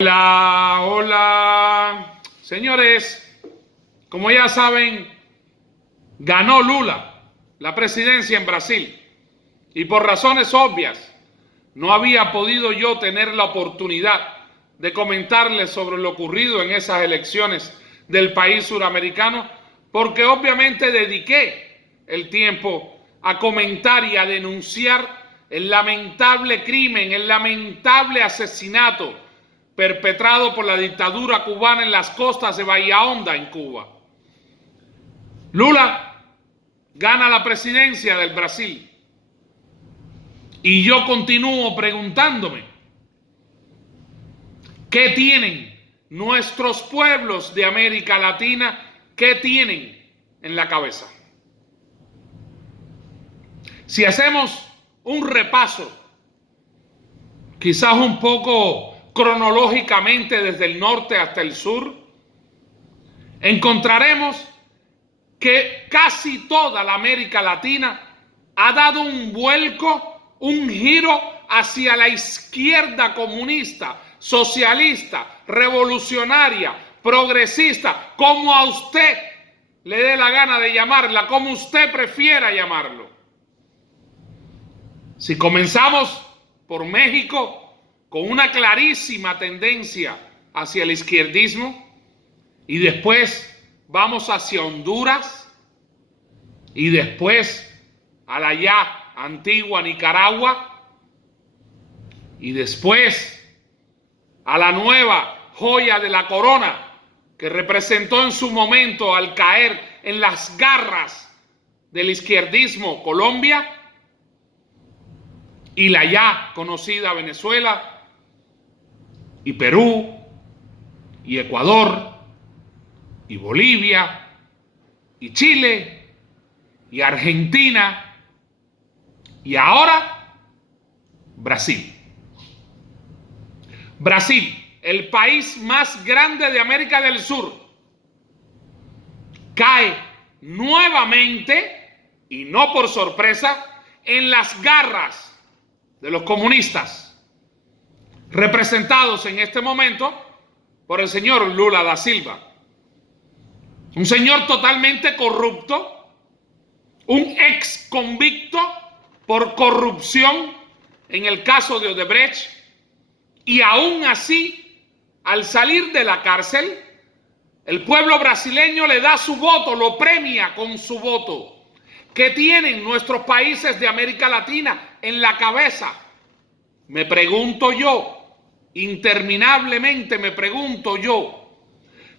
Hola, hola. Señores, como ya saben, ganó Lula la presidencia en Brasil y por razones obvias no había podido yo tener la oportunidad de comentarles sobre lo ocurrido en esas elecciones del país suramericano, porque obviamente dediqué el tiempo a comentar y a denunciar el lamentable crimen, el lamentable asesinato perpetrado por la dictadura cubana en las costas de Bahía Honda, en Cuba. Lula gana la presidencia del Brasil y yo continúo preguntándome, ¿qué tienen nuestros pueblos de América Latina? ¿Qué tienen en la cabeza? Si hacemos un repaso, quizás un poco cronológicamente desde el norte hasta el sur, encontraremos que casi toda la América Latina ha dado un vuelco, un giro hacia la izquierda comunista, socialista, revolucionaria, progresista, como a usted le dé la gana de llamarla, como usted prefiera llamarlo. Si comenzamos por México, con una clarísima tendencia hacia el izquierdismo, y después vamos hacia Honduras, y después a la ya antigua Nicaragua, y después a la nueva joya de la corona que representó en su momento al caer en las garras del izquierdismo Colombia, y la ya conocida Venezuela, y Perú, y Ecuador, y Bolivia, y Chile, y Argentina, y ahora Brasil. Brasil, el país más grande de América del Sur, cae nuevamente, y no por sorpresa, en las garras de los comunistas, representados en este momento por el señor Lula da Silva. Un señor totalmente corrupto, un ex convicto por corrupción en el caso de Odebrecht, y aún así, al salir de la cárcel, el pueblo brasileño le da su voto, lo premia con su voto. ¿Qué tienen nuestros países de América Latina en la cabeza? Me pregunto yo, interminablemente me pregunto yo,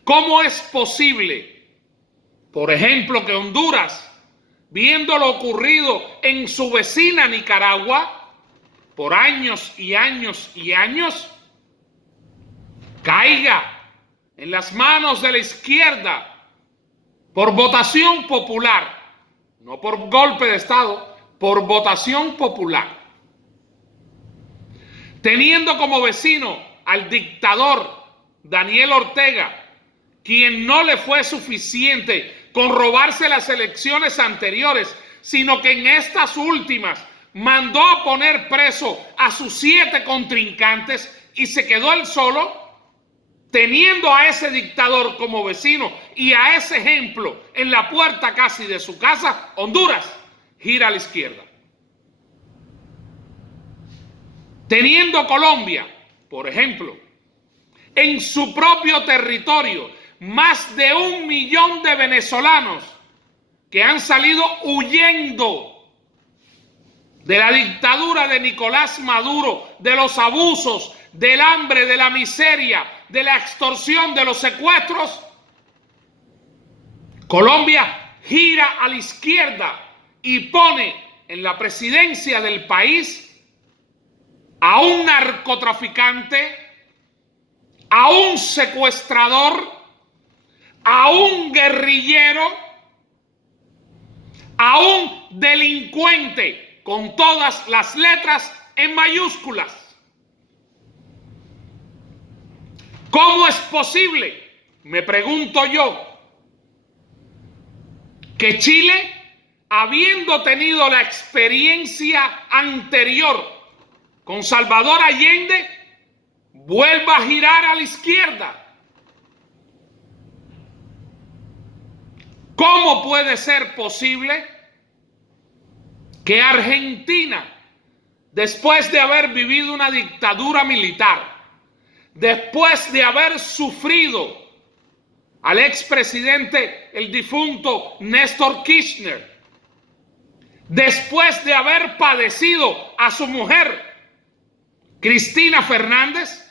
¿cómo es posible, por ejemplo, que Honduras, viendo lo ocurrido en su vecina Nicaragua, por años y años y años, caiga en las manos de la izquierda por votación popular, no por golpe de Estado, por votación popular? Teniendo como vecino al dictador Daniel Ortega, quien no le fue suficiente con robarse las elecciones anteriores, sino que en estas últimas mandó a poner preso a sus 7 contrincantes y se quedó él solo, teniendo a ese dictador como vecino y a ese ejemplo en la puerta casi de su casa, Honduras gira a la izquierda. Teniendo Colombia, por ejemplo, en su propio territorio, más de 1 millón de venezolanos que han salido huyendo de la dictadura de Nicolás Maduro, de los abusos, del hambre, de la miseria, de la extorsión, de los secuestros. Colombia gira a la izquierda y pone en la presidencia del país a un narcotraficante, a un secuestrador, a un guerrillero, a un delincuente con todas las letras en mayúsculas. ¿Cómo es posible, me pregunto yo, que Chile, habiendo tenido la experiencia anterior con Salvador Allende, vuelva a girar a la izquierda. ¿Cómo puede ser posible que Argentina, después de haber vivido una dictadura militar, después de haber sufrido al expresidente, el difunto Néstor Kirchner, después de haber padecido a su mujer, Cristina Fernández,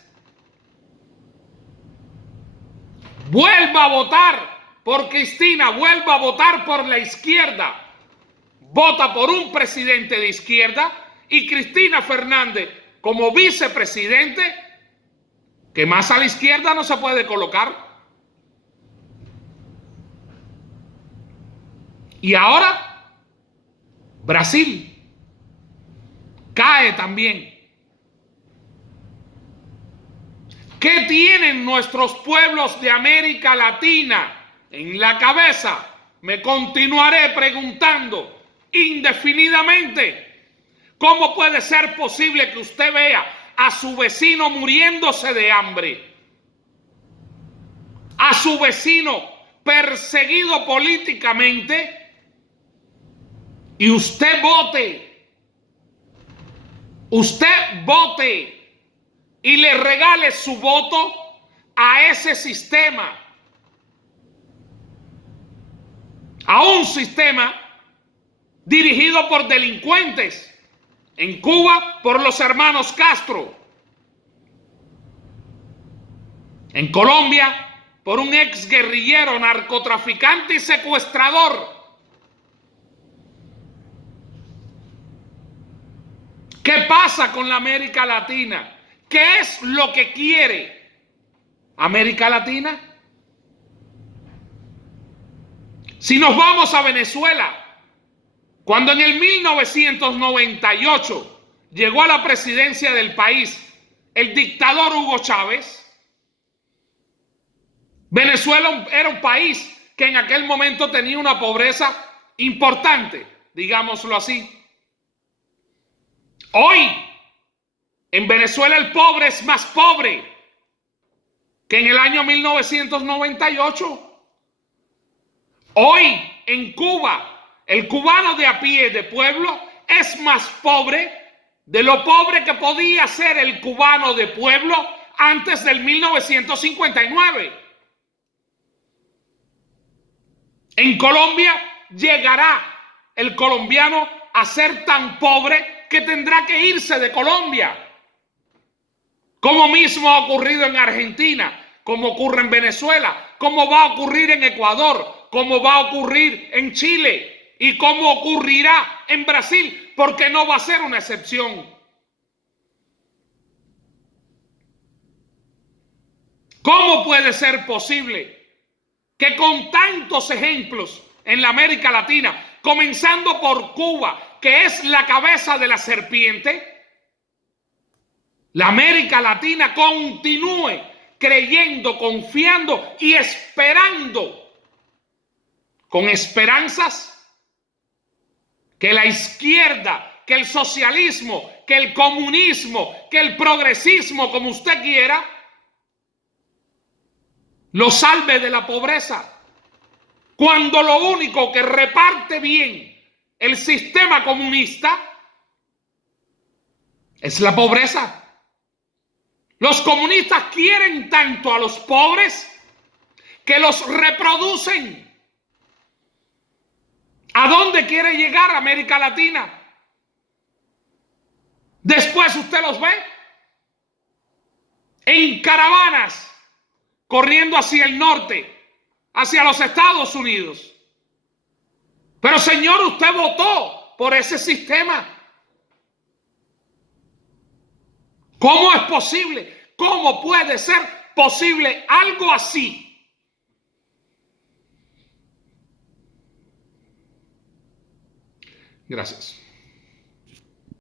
vuelva a votar por Cristina, vuelva a votar por la izquierda, vota por un presidente de izquierda y Cristina Fernández como vicepresidente, que más a la izquierda no se puede colocar? Y ahora Brasil cae también. ¿Qué tienen nuestros pueblos de América Latina en la cabeza? Me continuaré preguntando indefinidamente. ¿Cómo puede ser posible que usted vea a su vecino muriéndose de hambre? A su vecino perseguido políticamente y usted vote y le regale su voto a ese sistema, a un sistema dirigido por delincuentes, en Cuba por los hermanos Castro, en Colombia por un exguerrillero, narcotraficante y secuestrador. ¿Qué pasa con la América Latina? ¿Qué es lo que quiere América Latina? Si nos vamos a Venezuela, cuando en el 1998 llegó a la presidencia del país el dictador Hugo Chávez, Venezuela era un país que en aquel momento tenía una pobreza importante, digámoslo así. Hoy, en Venezuela el pobre es más pobre que en el año 1998. Hoy, en Cuba, el cubano de a pie, de pueblo, es más pobre de lo pobre que podía ser el cubano de pueblo antes del 1959. En Colombia llegará el colombiano a ser tan pobre que tendrá que irse de Colombia. Como mismo ha ocurrido en Argentina, como ocurre en Venezuela, como va a ocurrir en Ecuador, como va a ocurrir en Chile y como ocurrirá en Brasil, porque no va a ser una excepción. ¿Cómo puede ser posible que con tantos ejemplos en la América Latina, comenzando por Cuba, que es la cabeza de la serpiente, la América Latina continúe creyendo, confiando y esperando, con esperanzas, que la izquierda, que el socialismo, que el comunismo, que el progresismo, como usted quiera, lo salve de la pobreza? Cuando lo único que reparte bien el sistema comunista es la pobreza. Los comunistas quieren tanto a los pobres que los reproducen. ¿A dónde quiere llegar América Latina? Después usted los ve en caravanas corriendo hacia el norte, hacia los Estados Unidos. Pero señor, usted votó por ese sistema. ¿Cómo es posible? ¿Cómo puede ser posible algo así? Gracias.